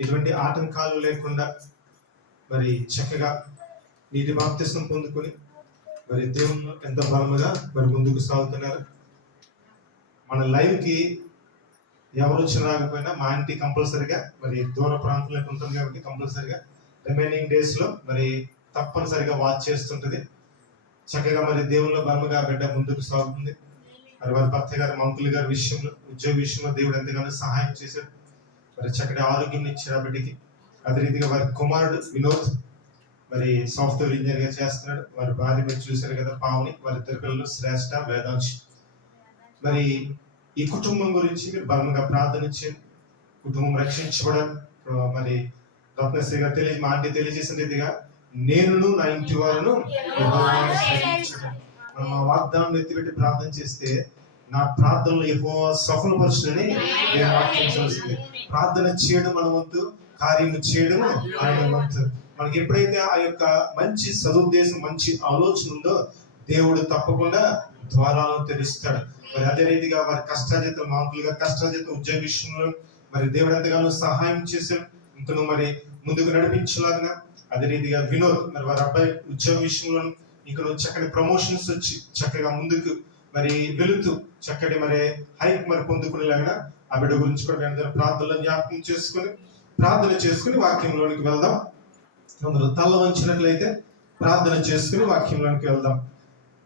ఎటువంటి ఆటంకాలు లేకుండా మరి చక్కగా నీటి బాప్తిసం పొందుకొని మరి దేవుళ్ళు ఎంత బలముగా మరి ముందుకు సాగుతున్నారు. మన లైవ్కి ఎవరు వచ్చిన రాకపోయినా మా ఇంటి కంపల్సరిగా మరి దూర ప్రాంతంలోకి ఉంటుంది కాబట్టి కంపల్సరిగా రిమైనింగ్ డేస్లో మరి తప్పనిసరిగా వాచ్ చేస్తుంటుంది. చక్కగా మరి దేవుళ్ళ బలముగా బిడ్డ ముందుకు సాగుతుంది. మరి వారి భర్త గారు మంకులు గారి విషయంలో ఉద్యోగ విషయంలో దేవుడు ఎంతగానో సహాయం చేశాడు. మరి చక్కటి ఆరోగ్యం ఇచ్చారు ఆ బిడ్డకి. అదే రీతిగా వారి కుమారుడు వినోద్ మరి సాఫ్ట్వేర్ ఇంజనీర్ గా చేస్తున్నాడు. వారి భార్య మీరు చూశారు కదా పావుని, వారి ఇద్దరు పిల్లలు శ్రేష్ఠ, వేదాంశ్. మరి ఈ కుటుంబం గురించి మీరు బలంగా ప్రార్థన చేయండి. కుటుంబం రక్షించబడాలి. మరి రత్నశ్రీ గారు మా ఆంటీ తెలియజేసిన రీతిగా నేను నా ఇంటి వారును మనం ఆ వాగ్దానం ఎత్తిపెట్టి ప్రార్థన చేస్తే నా ప్రార్థనలు యెహోవా సఫలపరచునని నేను వాక్యం చేస్తుంది. ప్రార్థన చేయడం మన వంతు, కార్యం చేయడం ఆయన వంతు. మనకి ఎప్పుడైతే ఆ యొక్క మంచి సదుద్దేశం, మంచి ఆలోచన ఉందో దేవుడు తప్పకుండా ద్వారాలను తెరుస్తాడు. మరి అదే రీతిగా వారి కష్టాజీతం మామూలుగా కష్టాజీతం ఉద్యోగ విషయంలో మరి దేవుడు ఎంతగానో సహాయం చేశాడు. ఇంకను మరి ముందుకు నడిపించలాగా. అదే రీతిగా వినోద్ మరి వారి అబ్బాయి ఉద్యోగ విషయంలో ఇంకను చక్కటి ప్రమోషన్స్ వచ్చి చక్కగా ముందుకు మరి వెళుతూ చక్కటి మరి హైక్ మరి పొందుకునేలాగా ఆ బిడ్డ గురించి కూడా మేము ప్రార్థనలో జ్ఞాపకం ప్రార్థన చేసుకుని వాక్యంలోనికి వెళ్దాం. అందరూ తల వంచినట్లయితే ప్రార్థన చేసుకుని వాక్యంలోనికి వెళ్దాం.